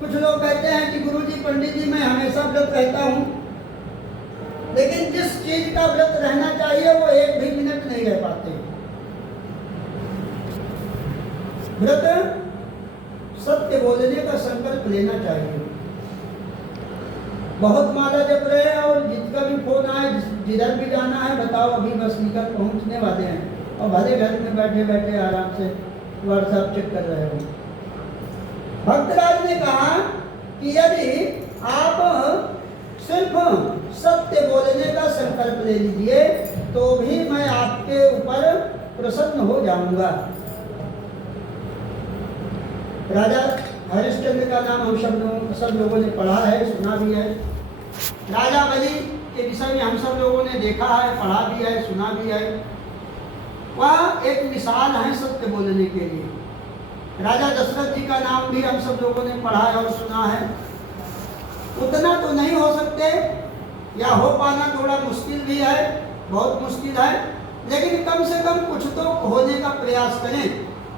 कुछ लोग कहते हैं कि गुरुजी पंडित जी मैं हमेशा व्रत रहता हूँ, लेकिन जिस चीज का व्रत रहना चाहिए वो एक भी मिनट नहीं रह पाते। व्रत सत्य बोलने का संकल्प लेना चाहिए। बहुत माला जप रहे हैं और जिसका भी फोन आए जिधर भी जाना है बताओ अभी बस निकल पहुंचने वाले हैं, और भले घर में बैठे बैठे आराम से व्हाट्सएप चेक कर रहे हो। भक्तराज ने कहा कि यदि आप सिर्फ सत्य बोलने का संकल्प ले लीजिए तो भी मैं आपके ऊपर प्रसन्न हो जाऊंगा। राजा हरिश्चंद्र का नाम हम सब लोगों ने पढ़ा है, सुना भी है। राजा बलि के विषय में हम सब लोगों ने देखा है, पढ़ा भी है, सुना भी है। वह एक मिसाल है सत्य बोलने के लिए। राजा दशरथ जी का नाम भी हम सब लोगों ने पढ़ा है और सुना है। उतना तो नहीं हो सकते, या हो पाना थोड़ा मुश्किल भी है, बहुत मुश्किल है, लेकिन कम से कम कुछ तो होने का प्रयास करें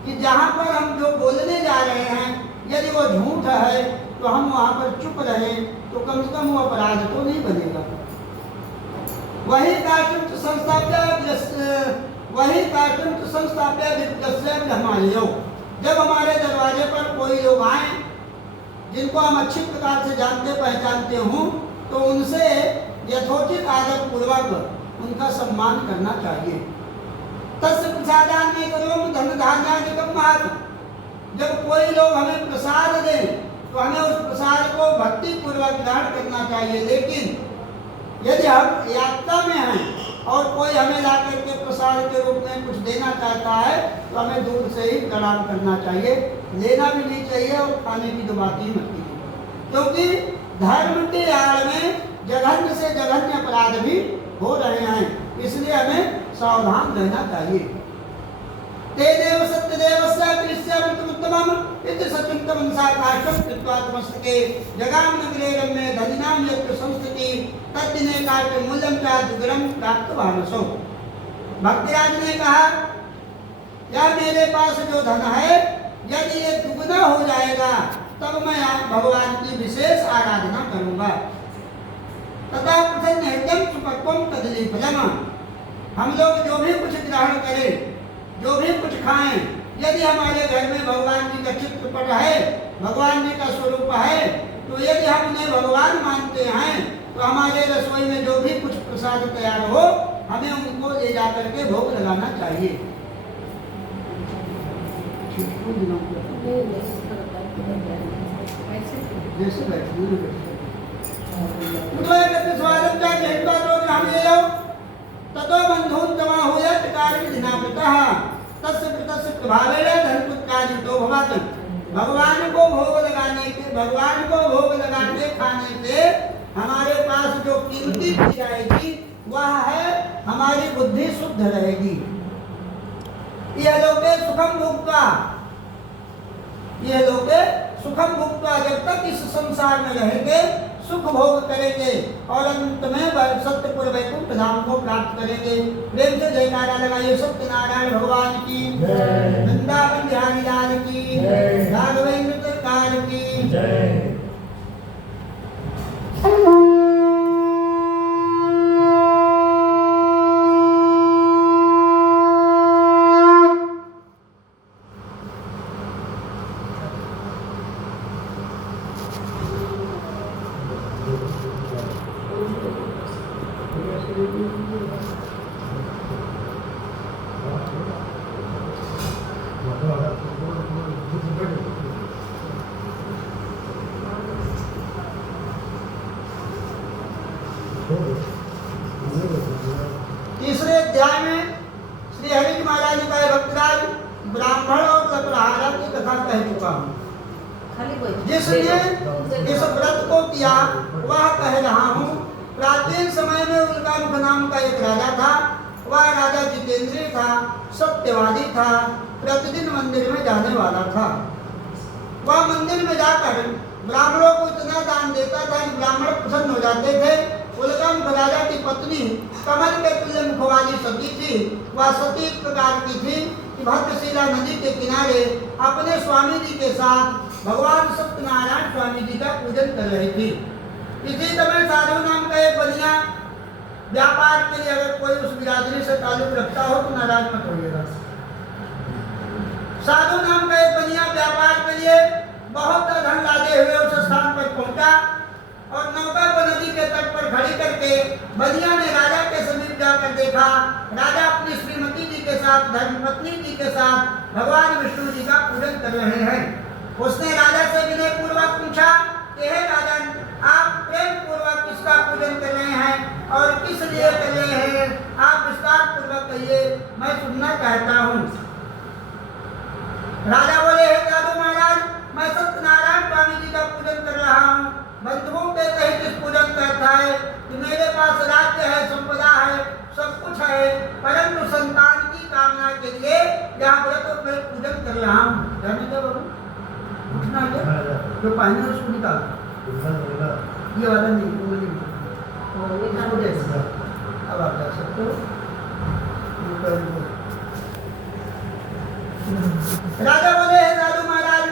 कि जहाँ पर हम जो बोलने जा रहे हैं यदि वो झूठ है तो हम वहाँ पर चुप रहें, तो कम से कम वो अपराध तो नहीं बनेगा। वही कार्टुन संस्थाप्य ब्रह्माण्यो, जब हमारे दरवाजे पर कोई लोग आए जिनको हम अच्छी प्रकार से जानते पहचानते हों तो उनसे यथोचित आदर पूर्वक उनका सम्मान करना चाहिए। तस्य प्रसादान्य करोम धन धान्यादिकम महत्, जब कोई लोग हमें प्रसाद दें तो हमें उस प्रसाद को भक्ति पूर्वक ग्रहण करना चाहिए। लेकिन यदि हम यात्रा में हैं और कोई हमें ला करके प्रसाद के रूप में कुछ देना चाहता है तो हमें दूर से ही प्रणाम करना चाहिए, लेना भी नहीं चाहिए और खाने की तो बात ही मत कीजिए, क्योंकि धर्म के आड़ में जघन्य से जघन्य अपराध भी हो रहे हैं, इसलिए हमें सावधान रहना चाहिए। ते देव सत्य देवस्य कृष्यमृतमुत्तमम् इति सचिंतमं साकाशं कृत्वात्मस्तके जगाम नगरे रम्ये धनिनां यत्र संस्कृति तद्दिने कार्य मूल्यं च दुर्गरं प्राप्तवानसो। भक्तराज ने कहा यह मेरे पास जो धन है यदि ये दुगना हो जाएगा तब मैं भगवान की विशेष आराधना करूंगा। तथा प्रसन्न हृदयं सुपक्वं कदली फलम, हम लोग जो भी कुछ ग्रहण करें, जो भी कुछ खाएं, यदि हमारे घर में भगवान जी का चित्रपट है, भगवान जी का स्वरूप है, तो यदि हम उन्हें भगवान मानते हैं तो हमारे रसोई में जो भी कुछ प्रसाद तैयार हो हमें उनको ले जाकर के भोग लगाना चाहिए। जैसे बैठे ततो बंधून जमा होया कार्य दिनामृतः तस्य तस्य प्रभावेण धनपुत्रादितो भवत। भगवान को भोग लगाने खाने से हमारे पास जो कीमती चीज आएगी वह है हमारी बुद्धि शुद्ध रहेगी। यह लोके सुखम भुक्त्वा, यह लोके सुखम भुक्त्वा, जब तक इस संसार में रहेंगे सुख भोग करेंगे और अंत में सत्यपुर वैकुंठ धाम को प्राप्त करेंगे। प्रेम से जयकारा लगाइए सत्यनारायण भगवान की, वृंदावन बिहारी लाल की, राघवेंद्र सरकार की। तीसरे अध्याय में श्री हरि जी महाराज जी का भक्तराज ब्राह्मण और कपरहारा की कथा कह चुका हूँ। जिसने इस व्रत को किया वह कह रहा हूँ। प्राचीन समय में उनका मुख नाम का एक राजा था। वह राजा जितेंद्रिय था, सत्यवादी था, प्रतिदिन मंदिर में जाने वाला था। वह मंदिर में जाकर ब्राह्मणों को इतना दान देता था कि ब्राह्मण प्रसन्न हो जाते थे। उल्कम राजा की पत्नी कमल के तुल्य मुख वाली सती थी। वह सती इस प्रकार की थी कि भद्रशिला नदी के किनारे अपने स्वामी जी के साथ भगवान सत्यनारायण स्वामी पूजन कर रही थी। इसी समय साधु नाम का एक बनिया व्यापार के लिए, अगर कोई उस बिरादरी से ताल्लुक रखता हो तो नाराज मत होइएगा। साधु नाम का एक बनिया व्यापार के लिए बहुत धन लादे हुए उस स्थान पर पहुंचा और नौका को नदी के तट पर खड़ी करके बनिया ने राजा के समीप जाकर देखा। राजा अपनी श्रीमती जी के साथ, धर्मपत्नी जी के साथ भगवान विष्णु जी का पूजन कर रहे हैं। उसने राजा से विनय पूर्वक पूछा कि हे राजन, आप प्रेम पूर्वक किसका पूजन कर रहे हैं और किस लिए कर रहे हैं? आप विस्तार पूर्वक कहिए, मैं सुनना चाहता हूँ। राजा बोले, हे साधु महाराज, मैं सत्यनारायण स्वामी जी का पूजन कर रहा हूँ। बंधुओं के सहित इस पूजन करता है कि मेरे पास राज्य है, संपदा है, सब कुछ है, परंतु संतान की कामना के लिए यहाँ व्रत में पूजन कर रहा हूँ। जाने क्या बाबू, उठना है जो पहने उसको निकाल, ये वाला नहीं, वो नहीं, अब आप जा सकते हो। राजा बोले, हे साधु महाराज,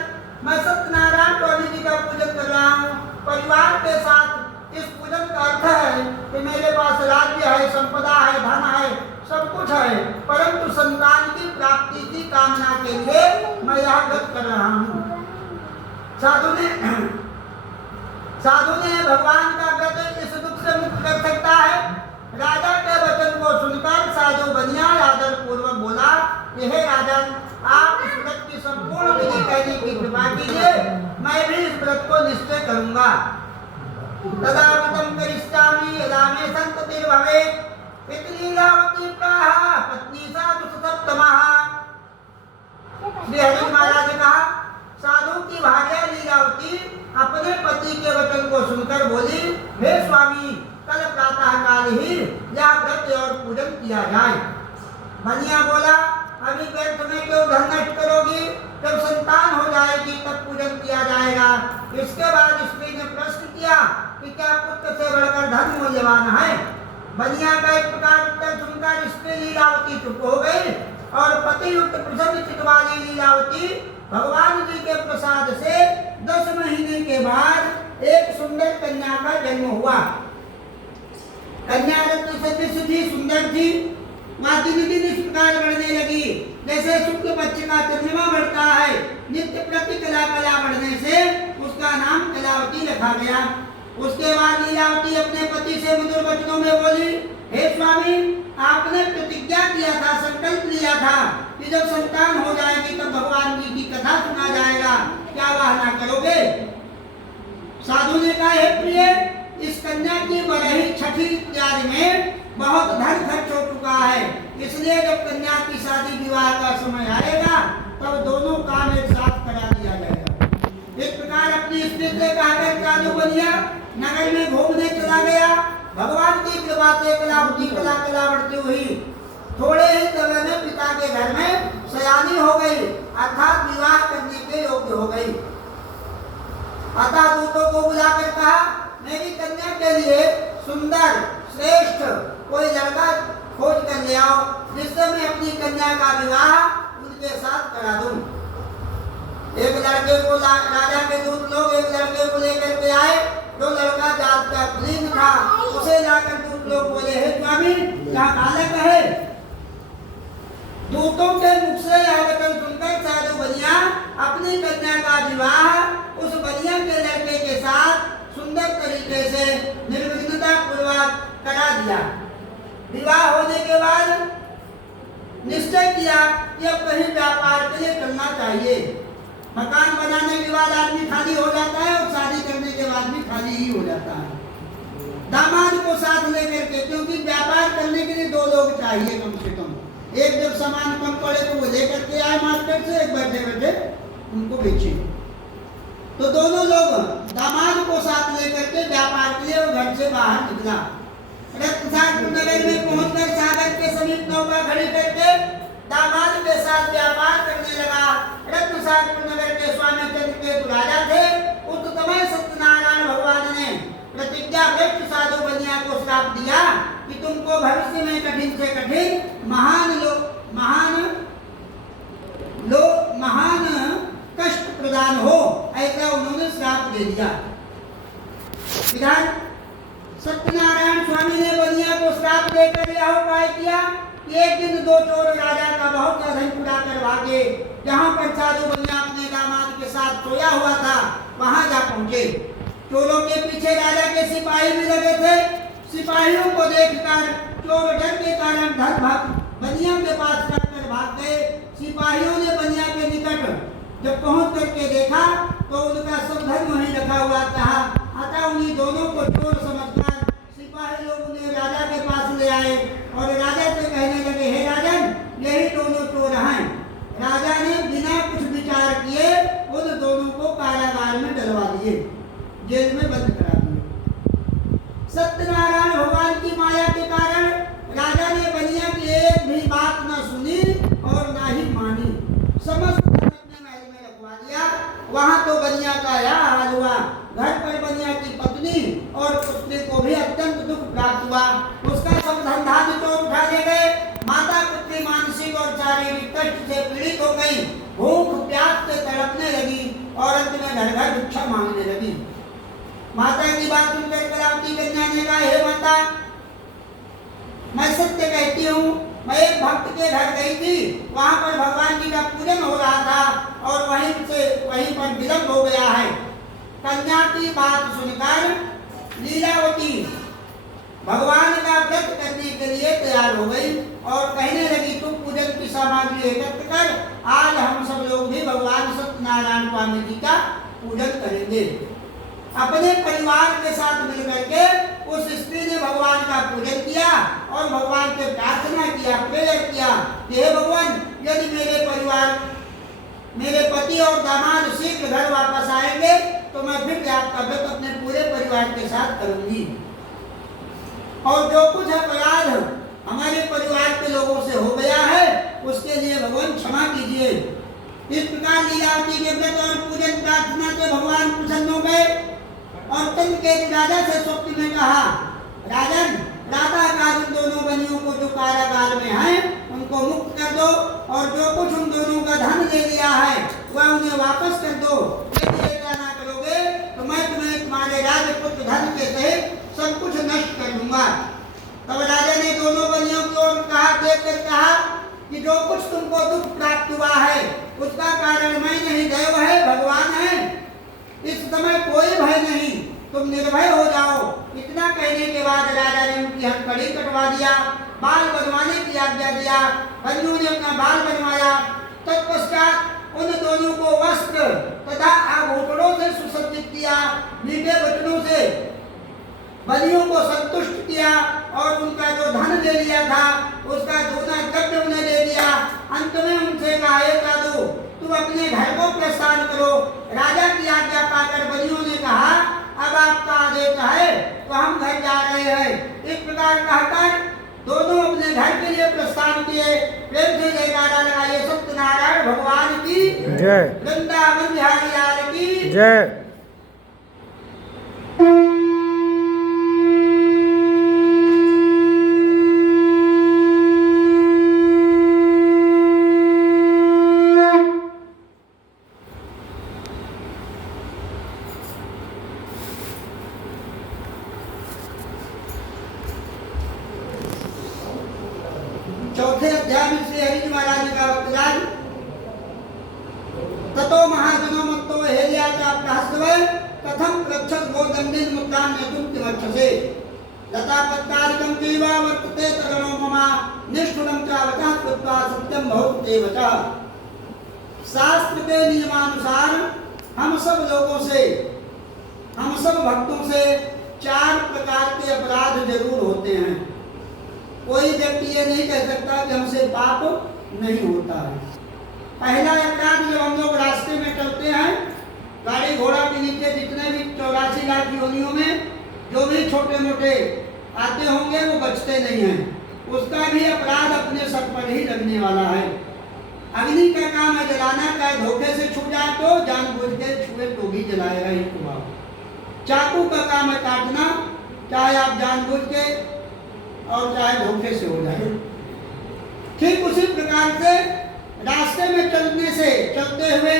मैं सत्यनारायण स्वामी जी का पूजन कर रहा हूँ। परिवार के साथ इस पूजन का अर्थ है कि मेरे पास राज्य है, संपदा है, धन है, सब कुछ है, परंतु संतान की प्राप्ति की कामना के लिए मैं यह व्रत कर रहा हूँ। साधु ने भगवान का व्रत इस दुख से मुक्त कर सकता है। राजा के वचन को सुनकर साधु बनिया आदर पूर्वक बोला, हे राजन, आप इस व्रत की संपूर्ण विधि कहने की कृपा कीजिए, मैं भी इस व्रत को निश्चय करूंगा। तदा व्रतम करिष्यामि यदा मे संततिर् भवेत् इति लीलावती प्राह पत्नी साधु सप्तमः। श्री हरि महाराज ने कहा, साधु की भार्या लीलावती अपने पति के वचन को सुनकर बोली, हे स्वामी, कल प्रातः काल ही यह व्रत और पूजन किया जाए। बनिया बोला, अभी व्यर्थ में क्यों धन नष्ट करोगी? जब संतान हो जाएगी तब पूजन किया जाएगा। इसके बाद स्त्री ने प्रश्न किया कि क्या पुत्र से बढ़कर धन मूल्यवान है? बनिया का एक प्रकार उत्तर सुनकर स्त्री लीलावती चुप हो गई और पति युक्त प्रसन्न चित्त वाली लीलावती भगवान जी के प्रसाद से 10 महीने के बाद एक सुंदर कन्या का जन्म हुआ। कन्या रत्न सदृश थी, सुंदर थी। माँ दिन दिन इस प्रकार बढ़ने लगी जैसे शुक्ल पक्ष का चंद्रमा बढ़ता है। नित्य प्रति कला बढ़ने से उसका नाम कलावती रखा गया। उसके बाद लीलावती अपने पति से मधुर वचनों में बोली, हे स्वामी, आपने प्रतिज्ञा किया था, संकल्प लिया था कि जब संतान हो जाएगी तब भगवान जी की कथा सुना जाएगा, क्या वह ना करोगे? साधु ने कहा, हे प्रिय, इस कन्या की बरही छठी इत्यादि में बहुत धन खर्च हो चुका है, इसलिए जब कन्या की शादी विवाह का समय आएगा तब दोनों काम एक साथ करा दिया जाएगा। इस प्रकार अपनी स्त्री से कहकर साधु बनिया नगर में घूमने चला गया। भगवान की कृपा से कलावती कला बढ़ती हुई थोड़े ही समय में पिता के घर में सयानी हो गई, अर्थात विवाह करने के योग्य हो गई। अतः दूतों को बुलाकर कहा, मेरी कन्या के लिए सुंदर श्रेष्ठ कोई लड़का खोज कर ले आओ, जिससे मैं अपनी कन्या का विवाह उनके साथ करा दूं। एक लड़के को राजा के दूत लोग एक लड़के को लेकर के आए। जो लड़का जात का कुलीन था, उसे लाकर दूत लोग बोले, हे स्वामी, क्या बालक है? दूतों के मुख से यह वचन सुनकर साधु बनिया अपनी कन्या का विवाह उस बनिया के लड़के के साथ सुंदर तरीके से निर्विघ्नता पूर्वक करा दिया। विवाह होने के बाद निश्चय किया कि अब कहीं व्यापार के लिए चलना चाहिए। मकान बनाने के बाद आदमी खाली हो जाता है और शादी करने के बाद भी खाली ही हो जाता है। दामाद को साथ लेकर के, क्योंकि व्यापार करने के लिए 2 लोग चाहिए कम से कम। एक जब सामान कम पड़े तो वो लेकर के आए मार्केट से, एक बैठे बैठे उनको बेचे। तो दोनों लोग दामाद को साथ लेकर के व्यापार के लिए घर से बाहर निकला। रत्नसागर नगर में पहुंचकर सागर के समीप नौका खड़ी करके दामाद के साथ व्यापार करने लगा। रत्नसागर नगर के स्वामी चंद्रकेतु राजा थे। उस समय सत्यनारायण भगवान ने प्रतिज्ञा व्यक्त साधु बनिया को श्राप दिया कि तुमको भविष्य में कठिन से कठिन महान कष्ट प्रदान हो, ऐसा उन्होंने श्राप दे दिया। इधर सत्यनारायण स्वामी ने बनिया को श्राप देकर यह उपाय किया कि एक दिन दो चोर राजा का बहुत सा धन चुरा कर भागे। जहाँ पर साधु बनिया अपने दामाद के साथ सोया हुआ था वहां जा पहुंचे। चोरों के पीछे राजा के सिपाही भी लगे थे। सिपाहियों को देखकर चोर डर के कारण धन भाग बनिया के पास कर भाग गए। सिपाहियों ने बनिया के निकट जब पहुंच करके देखा तो उनका सब धन वहीं रखा हुआ था। अतः उन्हीं दोनों को चोर समझकर सिपाही लोग उन्हें राजा के पास ले आए और राजा से कहने लगे, हे राजन, यही दोनों चोर हैं। राजा ने बिना कुछ विचार किए उन दोनों को कारागार में डलवा दिए, जेल में बंद करा दिए। सत्यनारायण भगवान की माया के कारण राजा ने बनिया की एक भी बात न सुनी और ना ही मानी। समस्त अपने महल में रखवा दिया। वहां तो बनिया का यह हाल हुआ। घर पर बनिया की पत्नी और पुत्री को भी अत्यंत दुख प्राप्त हुआ। उसका सब धंधा भी चोर उठा ले गए। माता पुत्री मानसिक और शारीरिक कष्ट से पीड़ित हो गई, भूख प्यास से तड़पने लगी और अंत में घर घर भिक्षा मांगने लगी। माता की बात सुनकर कलावती कन्या ने कहा, हे माता, मैं सत्य कहती हूँ, मैं एक भक्त के घर गई थी। वहां पर भगवान जी का पूजन हो रहा था और वहीं पर विलम्ब हो गया है। कन्या की बात सुनकर लीलावती भगवान का व्रत करने के लिए तैयार हो गई और कहने लगी, तुम पूजन की सामग्री एकत्र कर, आज हम सब लोग भी भगवान सत्यनारायण स्वामी जी का पूजन करेंगे। अपने परिवार के साथ मिलकर के उस स्त्री ने भगवान का पूजन किया और भगवान से प्रार्थना किया, प्रेयर किया कि हे भगवान, यदि मेरे पति और दामाद शीघ्र घर वापस आएंगे तो मैं फिर आपका व्रत अपने पूरे परिवार के साथ करूंगी और जो कुछ अपराध हमारे परिवार के लोगों से हो गया है उसके लिए भगवान क्षमा कीजिए। इस प्रकार लीलावती के व्रत और पूजन प्रार्थना से भगवान प्रसन्न हो गए और तन के राजा से स्वप्न में कहा, राजन, राधा का उन दोनों बनियों को जो कारागार में हैं उनको मुक्त कर दो और जो कुछ उन दोनों का धन ले लिया है वह उन्हें वापस कर दो। यदि ऐसा ना करोगे तो मैं तुम्हें तुम्हारे राजपुत्र धन के सहित सब कुछ नष्ट कर दूंगा। तब राजा ने दोनों बनियों की ओर देखकर कहा कि जो कुछ तुमको दुख प्राप्त हुआ है उसका कारण मैं नहीं, देव है, भगवान है। इस समय कोई भय नहीं, तुम निर्भय हो जाओ। इतना कहने के बाद राजा ने उनकी हथकड़ी कटवा दिया, बाल बनवाने की आज्ञा दिया। बंधु ने अपना बाल बनवाया। तत्पश्चात उन दोनों को वस्त्र तथा आभूषणों से सुसज्जित किया, मीठे वचनों से बनियों को संतुष्ट किया और उनका जो धन ले लिया था उसका दूना द्रव्य उन्हें दे दिया। अंत में उनसे कहा, हे साधु, तुम अपने घर को प्रस्थान करो। राजा की आज्ञा पाकर बनियों ने कहा, अब आपका आदेश है तो हम घर जा रहे हैं। इस प्रकार कहकर दोनों अपने घर के लिए प्रस्थान किए। प्रेम से जयकारा लगाइए सत्यनारायण भगवान की जय, वृंदावन बिहारी लाल की जय। चौथे अध्याय में श्री हरि जी महाराज का वक्तव्य, ततो महाजनो मत्तो हेल्या चा प्रहस्वै कथम प्रक्षस गोदंडिन मुक्तान नेतुम वक्षसे लता पत्तारिकम जीवा वर्तते तगणो ममा निष्ठुरम चा वचः कृत्वा सत्यम बहुते वचः। शास्त्र के नियमानुसार हम सब लोगों से, हम सब भक्तों से 4 प्रकार के अपराध जरूर होते हैं। कोई व्यक्ति ये नहीं कह सकता कि हमसे पाप नहीं होता है। पहला अपराध, जब हम लोग रास्ते में चलते हैं, गाड़ी घोड़ा के नीचे जितने भी 84 लाख योनियों में जो भी छोटे मोटे आते होंगे वो बचते नहीं हैं। उसका भी अपराध अपने सर पर ही लगने वाला है। अग्नि का काम है जलाना, चाहे धोखे से छू जाए तो, जानबूझ के छुए तो भी जलाएगा ही कुआं। चाकू का काम है काटना, चाहे आप जानबूझ के और चाहे धोखे से हो जाए। ठीक उसी प्रकार से रास्ते में चलते हुए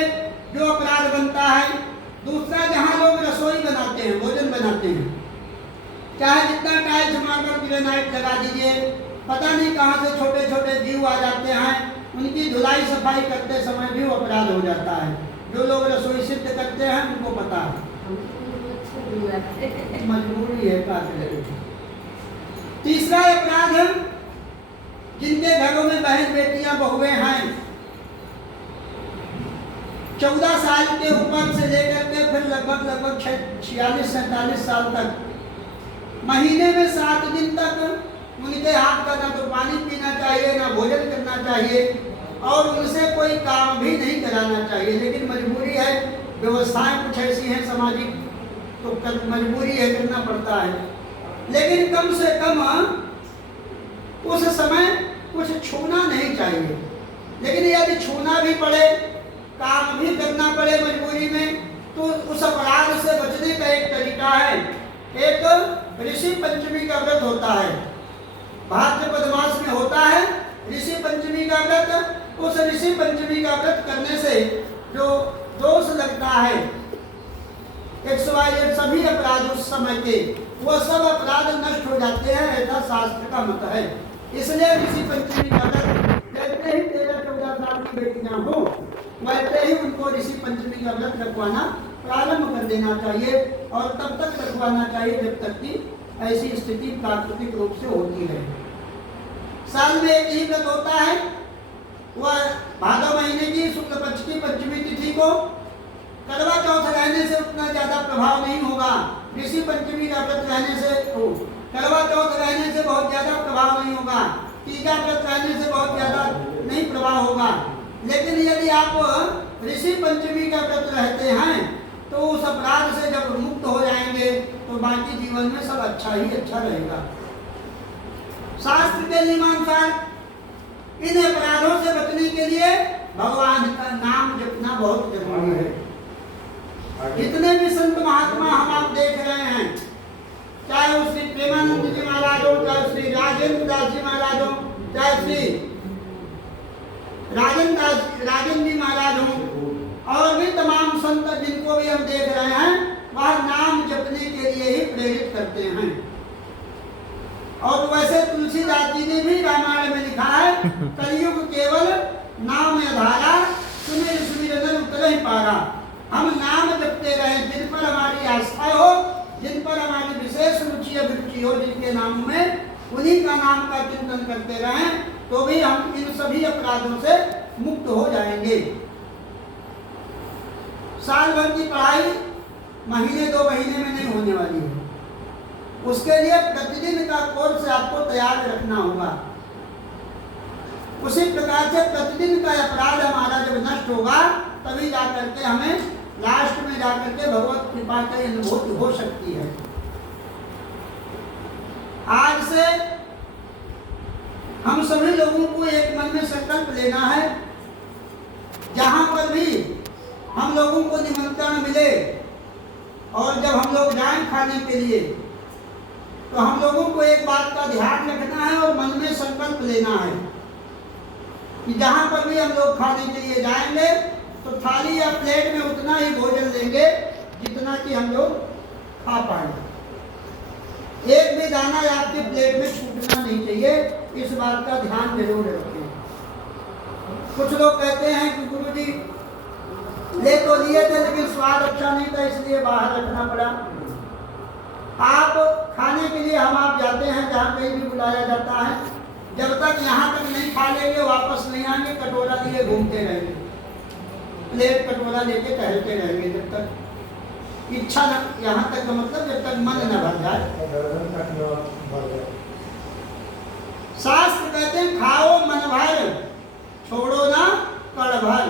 जो अपराध बनता है। दूसरा, जहाँ लोग रसोई बनाते हैं, भोजन बनाते हैं, चाहे जितना टाइल्स मार्बल ग्रेनाइट लगा दीजिए, पता नहीं कहाँ से छोटे छोटे जीव आ जाते हैं, उनकी धुलाई सफाई करते समय भी वो अपराध हो जाता है। जो लोग रसोई सिद्ध करते हैं उनको पता है, मजबूरी है का करें। तीसरा अपराध है जिनके घरों में बहन बेटियां बहुएं हैं, 14 साल के ऊपर से लेकर के फिर लगभग 46-47 साल तक, महीने में 7 दिन तक उनके हाथ का ना तो पानी पीना चाहिए, ना भोजन करना चाहिए, और उनसे कोई काम भी नहीं कराना चाहिए। लेकिन मजबूरी है, व्यवस्थाएं कुछ ऐसी हैं सामाजिक, तो मजबूरी है, करना पड़ता है। लेकिन कम से कम उस समय कुछ छूना नहीं चाहिए। लेकिन यदि छूना भी पड़े, काम भी करना पड़े मजबूरी में, तो उस अपराध से बचने का एक तरीका है। एक ऋषि पंचमी का व्रत होता है, भाद्रपद मास में होता है ऋषि पंचमी का व्रत। उस ऋषि पंचमी का व्रत करने से जो दोष लगता है, XYZ सभी अपराध उस समय के, वो सब अपराध नष्ट हो जाते हैं, ऐसा शास्त्र का मत है। इसलिए ऋषि पंचमी का व्रत जैसे ही 13-14 साल की बेटियां हो, वैसे ही उनको ऋषि पंचमी का व्रत रखवाना प्रारंभ कर देना चाहिए, और तब तक रखवाना चाहिए जब तक कि ऐसी स्थिति प्राकृतिक रूप से होती है। साल में एक ही व्रत होता है, वह भादव महीने की शुक्ल पक्ष की पंचमी तिथि को। करवा चौथ रहने से उतना ज्यादा प्रभाव नहीं होगा, ऋषि पंचमी का व्रत रहने से, करवा चौथ रहने से बहुत ज्यादा प्रभाव नहीं होगा, तीजा व्रत रहने से बहुत ज्यादा नहीं प्रभाव होगा। लेकिन यदि आप ऋषि पंचमी का व्रत रहते हैं तो उस अपराध से जब मुक्त हो जाएंगे तो बाकी जीवन में सब अच्छा ही अच्छा रहेगा। शास्त्र के नियमानुसार इन अपराधों से बचने के लिए भगवान का नाम जपना बहुत जरूरी है। जितने भी संत महात्मा हम आप देख रहे हैं, चाहे वो श्री प्रेमानंद जी महाराज हो, चाहे श्री राजेंद्र दास जी महाराज हो, चाहे श्री राजन जी महाराज हो, और भी तमाम संत जिनको भी हम देख रहे हैं, वह नाम जपने के लिए ही प्रेरित करते हैं। और वैसे तुलसीदास जी ने भी रामायण में लिखा है, कलयुग केवल नाम आधारा, सुमिर सुमिर उतर ही पारा। हम नाम जपते रहें, जिन पर हमारी आस्था हो, जिन पर हमारी विशेष रुचि अभिरुचि हो, जिनके नाम में उन्हीं का नाम का चिंतन करते रहें, तो भी हम इन सभी अपराधों से मुक्त हो जाएंगे। साल भर की पढ़ाई महीने 2 महीने में नहीं होने वाली है, उसके लिए प्रतिदिन का कोर्स आपको तैयार रखना होगा। उसी प्रकार से प्रतिदिन का अपराध हमारा जब नष्ट होगा, तभी जाकर के हमें लास्ट में जाकर के भगवत कृपा की अनुभूति हो सकती है। आज से हम सभी लोगों को एक मन में संकल्प लेना है, जहां पर भी हम लोगों को निमंत्रण मिले और जब हम लोग जाएं खाने के लिए, तो हम लोगों को एक बात का ध्यान रखना है और मन में संकल्प लेना है कि जहां पर भी हम लोग खाने के लिए जाएंगे तो थाली या प्लेट में उतना ही भोजन लेंगे जितना कि हम लोग खा पाएंगे। एक भी दाना आपके प्लेट में छूटना नहीं चाहिए, इस बात का ध्यान जरूर रखें। कुछ लोग कहते हैं कि गुरुजी ले तो लिए थे लेकिन स्वाद अच्छा नहीं था, इसलिए बाहर रखना पड़ा। आप खाने के लिए हम आप जाते हैं जहाँ कहीं भी बुलाया जाता है, जब तक यहाँ तक नहीं खा लेंगे वापस नहीं आएंगे, कटोरा लिए घूमते रहेंगे, प्लेट कटोरा लेके टहलते रहेंगे, जब तक इच्छा न, यहाँ तक का मतलब जब तक मन न भर जाए। शास्त्र कहते हैं खाओ मन भर, छोड़ो ना कड़ भर,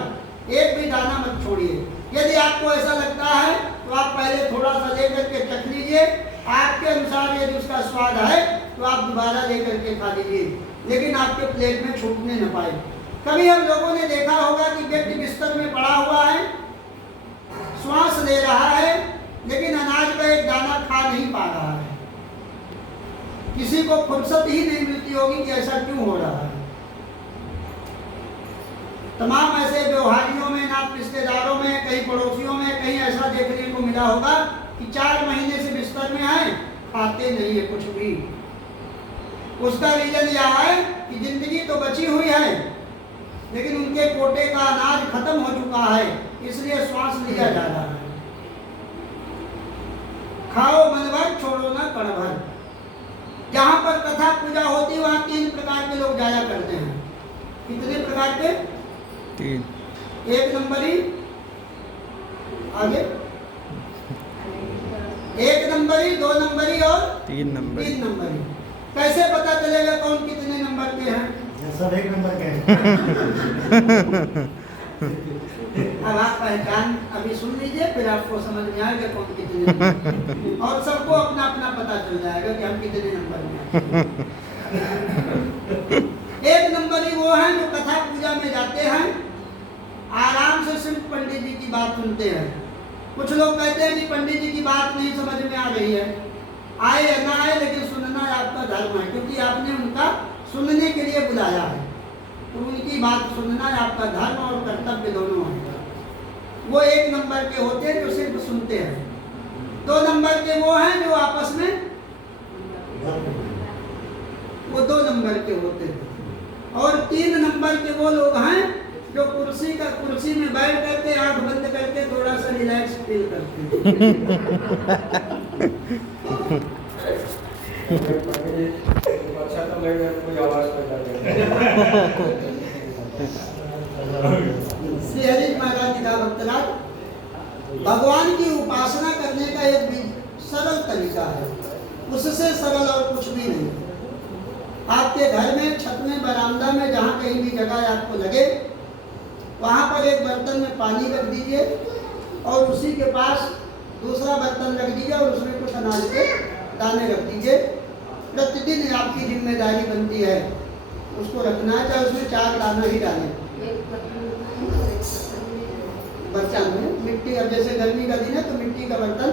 एक भी दाना मत छोड़िए। यदि आपको ऐसा लगता है तो आप पहले थोड़ा सा लेकर के चख लीजिए, आपके अनुसार यदि उसका स्वाद है तो आप दोबारा लेकर के खा लीजिए, लेकिन आपके प्लेट में छूटने न पाए। कभी हम लोगों ने देखा होगा कि व्यक्ति बिस्तर में पड़ा हुआ है, श्वास ले रहा है, लेकिन अनाज का एक दाना खा नहीं पा रहा है। किसी को फुर्सत ही नहीं मिलती होगी कि ऐसा क्यों हो रहा है। तमाम ऐसे व्यवहारियों में, ना रिश्तेदारों में, कहीं पड़ोसियों में, कहीं ऐसा देखने को मिला होगा कि 4 महीने से बिस्तर में है, खाते नहीं है कुछ भी। उसका रीजन यह है कि जिंदगी तो बची हुई है, लेकिन उनके कोटे का अनाज खत्म हो चुका है, इसलिए श्वास लिया जा रहा है। खाओ मन भर, छोड़ो ना कण भर। जहाँ पर कथा पूजा होती है वहाँ 3 प्रकार के लोग जाया करते हैं। कितने प्रकार के? 3। 1 नंबरी, आगे 1 नंबरी, 2 नंबरी और 3 नंबरी। कैसे पता चलेगा कौन कितने नंबर के हैं? सब 1 नंबर के हैं। अब आप पहचान अभी सुन लीजिए, फिर आपको समझ में आएगा कौन कितने नंबर, और सबको अपना अपना पता चल जाएगा कि हम कितने नंबर में हैं। 1 नंबरी वो हैं जो कथा पूजा में जाते हैं, आराम से सिर्फ पंडित जी की बात सुनते हैं। कुछ लोग कहते हैं कि पंडित जी की बात नहीं समझ में आ रही है, आए या ना आए लेकिन सुनना आपका धर्म है, क्योंकि आपने उनका सुनने के लिए बुलाया है, तो उनकी बात सुनना आपका धर्म और कर्तव्य दोनों है। वो 1 नंबर के होते हैं जो सिर्फ सुनते हैं। 2 नंबर के वो हैं जो आपस में, वो 2 नंबर के होते हैं। और 3 नंबर के वो लोग हैं जो कुर्सी में बैठ करके आंख बंद करके थोड़ा सा रिलैक्स फील करते अच्छा तो लग रहा कोई आवाज श्री हरि महाराज जी का भक्तराज, भगवान की उपासना करने का एक सरल तरीका है, उससे सरल और कुछ भी नहीं। आपके घर में छत में बरामदा में जहाँ कहीं भी जगह आपको लगे, वहाँ पर एक बर्तन में पानी रख दीजिए और उसी के पास दूसरा बर्तन रख दीजिए और उसमें कुछ अनाज के दाने रख दीजिए। प्रतिदिन आपकी जिम्मेदारी बनती है उसको रखना है, चाहे उसमें 4 दाना ही डालें बर्तन में। मिट्टी, अब जैसे गर्मी का दिन है तो मिट्टी का बर्तन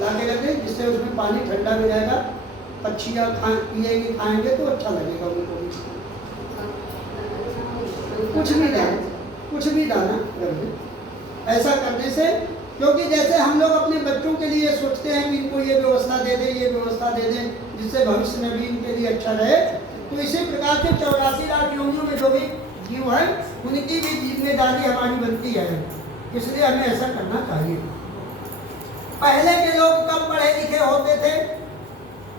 ला के रख दें, जिससे उसमें पानी ठंडा भी रहेगा, पक्षियाँ पिएंगे खाएंगे तो अच्छा लगेगा उनको भी। कुछ भी दाना रख दें। ऐसा करने से, क्योंकि जैसे हम लोग अपने बच्चों के लिए सोचते हैं कि इनको ये व्यवस्था दे दें, ये व्यवस्था दे दें, जिससे भविष्य में भी इनके लिए अच्छा रहे, तो इसी प्रकार से 84 लाख योनियों में जो भी जीव है उनकी भी जिम्मेदारी हमारी बनती है, इसलिए हमें ऐसा करना चाहिए। पहले के लोग कम पढ़े लिखे होते थे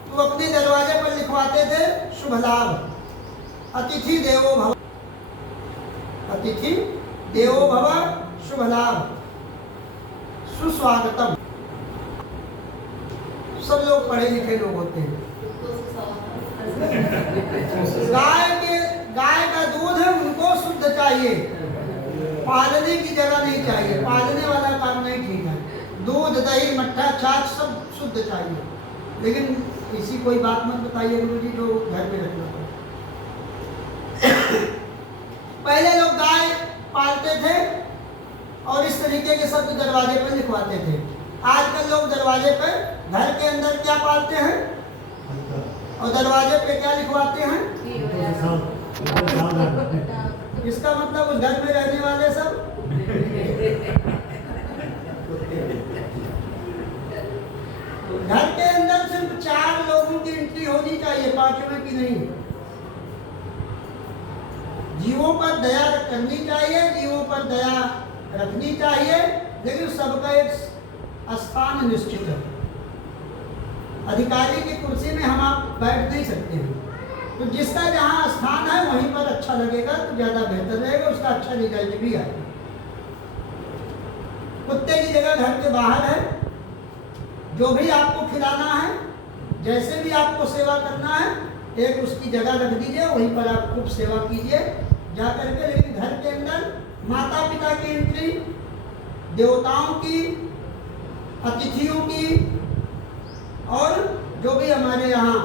तो अपने दरवाजे पर लिखवाते थे शुभ लाभ, अतिथि देवो भव, अतिथि देवो भव, शुभ लाभ, सुस्वागतम। सब लोग पढ़े लिखे लोग होते हैं। गाय का दूध है, उनको शुद्ध चाहिए, पालने की जगह नहीं चाहिए, पालने वाला काम नहीं ठीक है। दूध दही मट्ठा छाछ सब शुद्ध चाहिए, लेकिन इसी कोई बात मत बताइए गुरु जी जो घर में रखना पड़े। पहले लोग गाय पालते थे और इस तरीके के शब्द दरवाजे पर लिखवाते थे। आजकल लोग दरवाजे पर घर के अंदर क्या पालते हैं और दरवाजे पे क्या लिखवाते हैं? इसका मतलब उस घर में रहने वाले सब घर के अंदर सिर्फ 4 लोगों की एंट्री होनी चाहिए, 5वें की नहीं। जीवों पर दया करनी चाहिए, जीवों पर दया रखनी चाहिए, लेकिन सबका एक स्थान निश्चित है। अधिकारी की कुर्सी में हम आप बैठ नहीं सकते हैं, तो जिसका जहाँ स्थान है वहीं पर अच्छा लगेगा तो ज़्यादा बेहतर रहेगा, उसका अच्छा रिजल्ट भी आएगा। कुत्ते की जगह घर के बाहर है, जो भी आपको खिलाना है, जैसे भी आपको सेवा करना है, एक उसकी जगह रख दीजिए, वहीं पर आप खूब सेवा कीजिए जा करके। लेकिन घर के अंदर माता पिता की एंट्री, देवताओं की, अतिथियों की, और जो भी हमारे यहाँ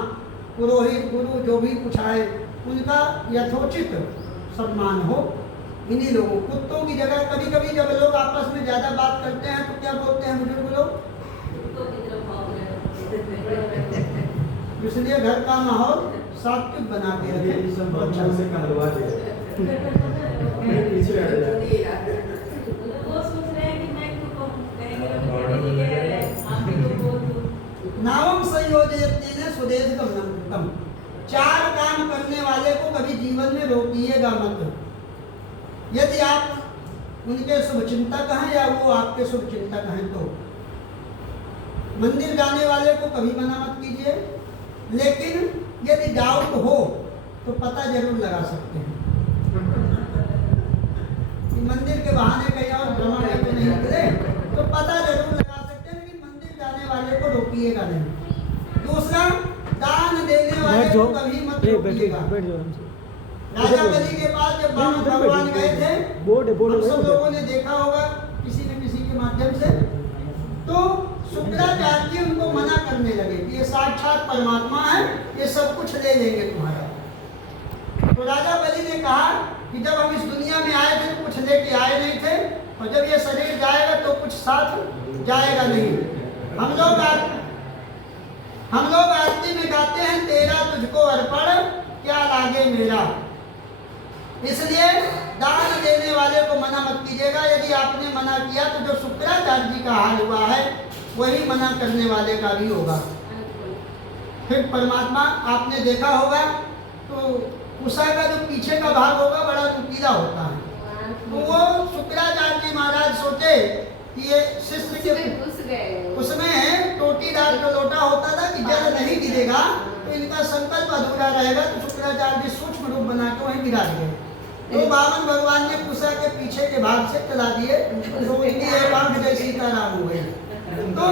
पुरोहित गुरु जो भी कुछ आए उनका यथोचित सम्मान हो। इन्हीं लोगों, कुत्तों की जगह कभी कभी जब लोग आपस में ज़्यादा बात करते हैं तो क्या बोलते हैं बुजुर्ग लोग? इसलिए घर का माहौल सात्विक बना के नावम संयोजयत्नेन स्वदेश गमनं कृतम्। 4 काम करने वाले को कभी जीवन में रोकिएगा मत। यदि आप उनके शुभ चिंतक हैं या वो आपके शुभ चिंतक हैं तो मंदिर जाने वाले को कभी मना मत कीजिए। लेकिन यदि डाउट हो तो पता जरूर लगा सकते हैं कि मंदिर के बहाने कहीं और भ्रमण में तो नहीं निकले, तो पता जरूर लगा सकते हैं, लेकिन मंदिर जाने वाले को रोकिएगा नहीं। दूसरा, दान देने वाले को कभी मत रोकिएगा। राजा बलि के पास जब भगवान गए थे, हम सब लोगों ने देखा होगा किसी न किसी के माध्यम से, तो शुक्राचार्य जी उनको मना करने लगे कि ये साक्षात परमात्मा है, ये सब कुछ ले लेंगे तुम्हारा। तो राजा बलि ने कहा कि जब हम इस दुनिया में आए थे तो कुछ लेके आए नहीं थे, और जब ये शरीर जाएगा तो कुछ साथ जाएगा नहीं। हम लोग आरती में गाते हैं, तेरा तुझको अर्पण क्या लागे मेरा। इसलिए दान देने वाले को मना मत कीजिएगा। यदि आपने मना किया तो जो शुक्राचार्य जी का हाल हुआ है वही मना करने वाले का भी होगा। फिर परमात्मा आपने देखा होगा तो कुशा का जो पीछे का भाग होगा बड़ा नुकीला होता है, तो वो शुक्राचार्य जी महाराज सोचे कि ये शिष्य के उसमें टोटीदार का लोटा होता था कि जल नहीं गिरेगा तो इनका संकल्प अधूरा रहेगा, तो शुक्राचार्य जी सूक्ष्म रूप बना के वहीं गिरा दिए। तो वामन भगवान ने कुशा के पीछे के भाग से चला दिए, तो उनकी एक आंख जैसी सीताराम हो गई। तो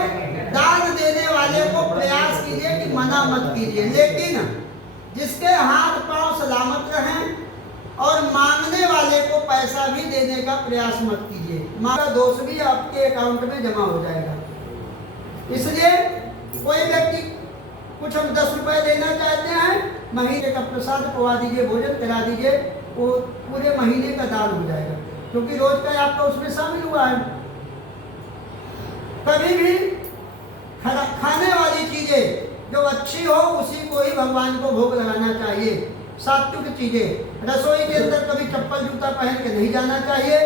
दान देने वाले को प्रयास कीजिए कि मना मत कीजिए, लेकिन जिसके हाथ पांव सलामत रहें और मांगने वाले को पैसा भी देने का प्रयास मत कीजिए। मांगा दोष भी आपके अकाउंट में जमा हो जाएगा। इसलिए कोई व्यक्ति कुछ हम 10 रुपए देना चाहते हैं, महीने का प्रसाद पवा दीजिए, भोजन करा दीजिए, वो पूरे महीने का दान हो जाएगा, क्योंकि रोज का आपका उसमें शामिल हुआ है। कभी भी खाने वाली चीजें जो अच्छी हो उसी को ही भगवान को भोग लगाना चाहिए। सात्विक चीजें, रसोई के अंदर कभी चप्पल जूता पहन के नहीं जाना चाहिए।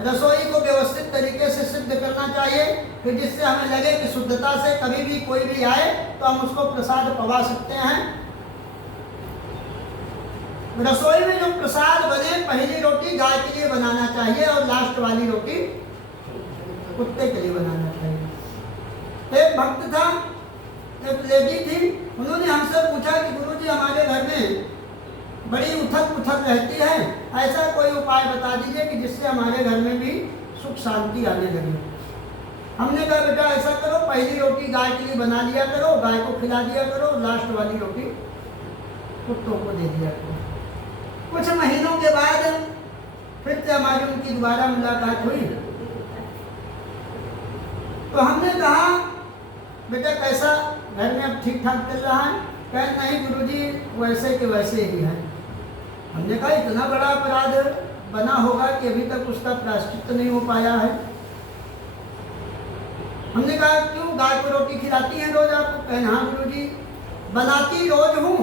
रसोई को व्यवस्थित तरीके से सिद्ध करना चाहिए, फिर जिससे हमें लगे कि शुद्धता से कभी भी कोई भी आए तो हम उसको प्रसाद पवा सकते हैं। रसोई में जो प्रसाद बने, पहली रोटी गाय के लिए बनाना चाहिए और लास्ट वाली रोटी कुत्ते के लिए बनाना चाहिए। एक भक्त था, एक लेडी थी, उन्होंने हमसे पूछा कि गुरुजी हमारे घर में बड़ी उथल पुथल रहती है, ऐसा कोई उपाय बता दीजिए कि जिससे हमारे घर में भी सुख शांति आने लगे। हमने कहा बेटा ऐसा करो, पहली रोटी गाय के लिए बना लिया करो, गाय को खिला दिया करो, लास्ट वाली रोटी कुत्तों को दे दिया करो। कुछ महीनों के बाद फिर से हमारी उनकी दोबारा मुलाकात हुई, तो हमने कहा बेटा कैसा घर में अब ठीक ठाक चल रहा है? कहे नहीं गुरुजी वैसे के वैसे ही है। हमने कहा इतना बड़ा अपराध बना होगा कि अभी तक उसका प्रायश्चित नहीं हो पाया है। हमने कहा क्यों, गाय को रोटी खिलाती हैं रोज आपको? कहे हाँ गुरुजी बनाती रोज हूँ,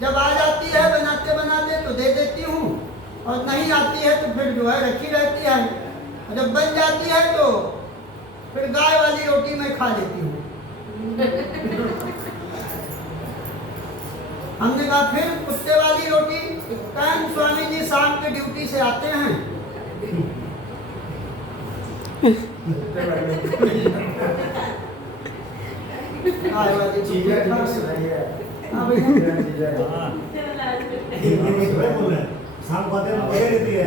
जब आ जाती है बनाते बनाते तो दे देती हूँ, और नहीं आती है तो फिर जो है रखी रहती है, और जब बन जाती है तो फिर गाय वाली रोटी मैं खा लेती हूँ। हमने कहा फिर कुत्ते वाली रोटी? कहें स्वामी जी शाम के ड्यूटी से आते हैं, गाय वाली चीजें हाँ भैया शाम को आते हैं वही रहती है,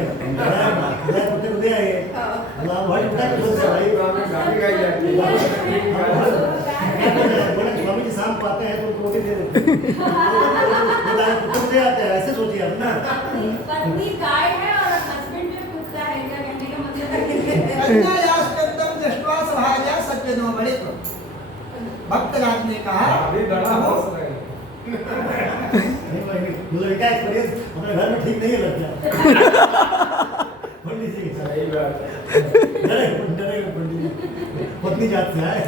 कुत्ते को दे आए स्वामी जी शाम को आते हैं तो उनको दे देते कुत्ते को दे आते हैं। ऐसे सोचिए आप ना, पत्नी गाय है और हस्बैंड भी कुत्ता है, क्या कहने का मतलब है? सज्जनों बड़े तो भक्तराज ने कहा मुझे क्या एक्सपीरियंस अपने घर में ठीक नहीं लगता। पंडित जी सही बात है, पत्नी जात से है।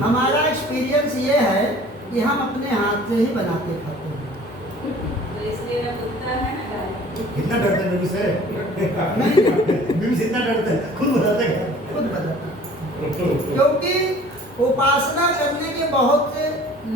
हमारा एक्सपीरियंस ये है कि हम अपने हाथ से ही बनाते खाते हैं, तो इसलिए मैं कुत्ता है ना गाय। इतना डरते हैं बीवी से? नहीं बीवी से इतना डरते हैं, खुद बताते हैं, खुद बताते हैं। क्योंकि उपासना करने के बहुत से